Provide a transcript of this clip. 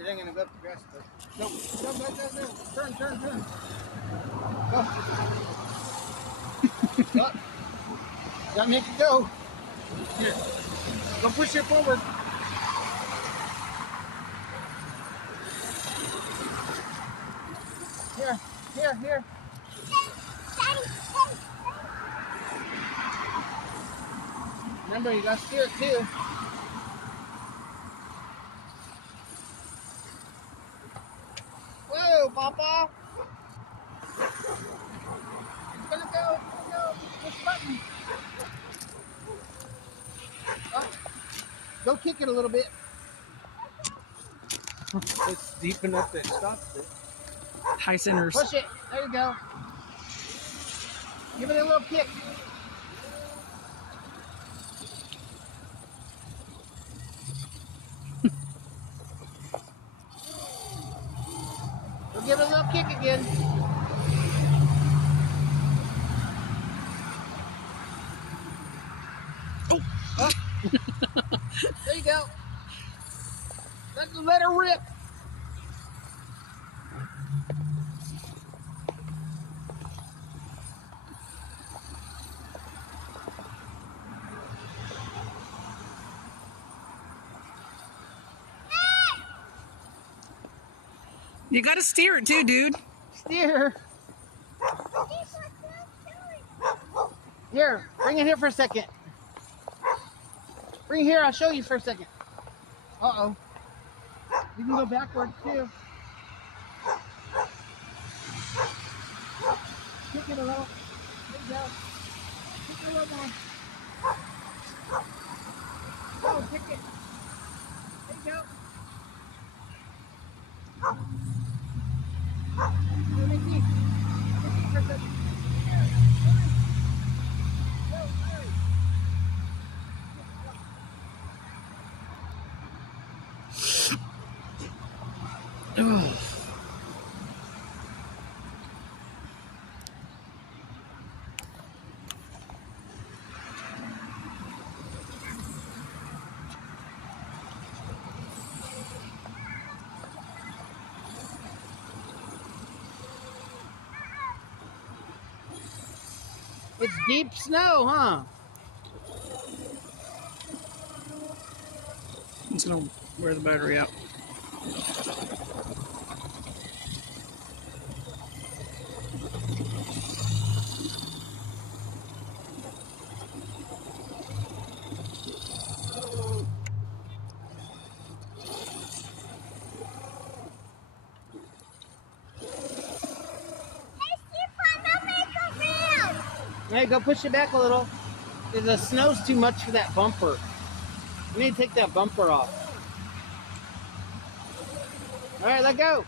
It ain't gonna go up the grass, but go. Turn. Go. Up. Gotta make it go. Here. Go push it forward. Here. Remember, you gotta steer it too. Whoa, Papa! It's gonna go. Push the button. Oh. Go kick it a little bit. It's deep enough that it stops it. High centers. Push it. There you go. Give it a little kick. We'll give it a little kick again. Oh. There you go. Let her rip. You gotta steer it too, dude. Steer. Here, bring it here for a second. Bring it here, I'll show you for a second. Uh-oh. You can go backwards too. Kick it a little. There you go. Kick it a little more. Go, kick it. There you go. Let me see. For a second. Go, hurry. Oh. It's deep snow, huh? It's gonna wear the battery out. Hey, go push it back a little. The snow's too much for that bumper. We need to take that bumper off. All right, let go.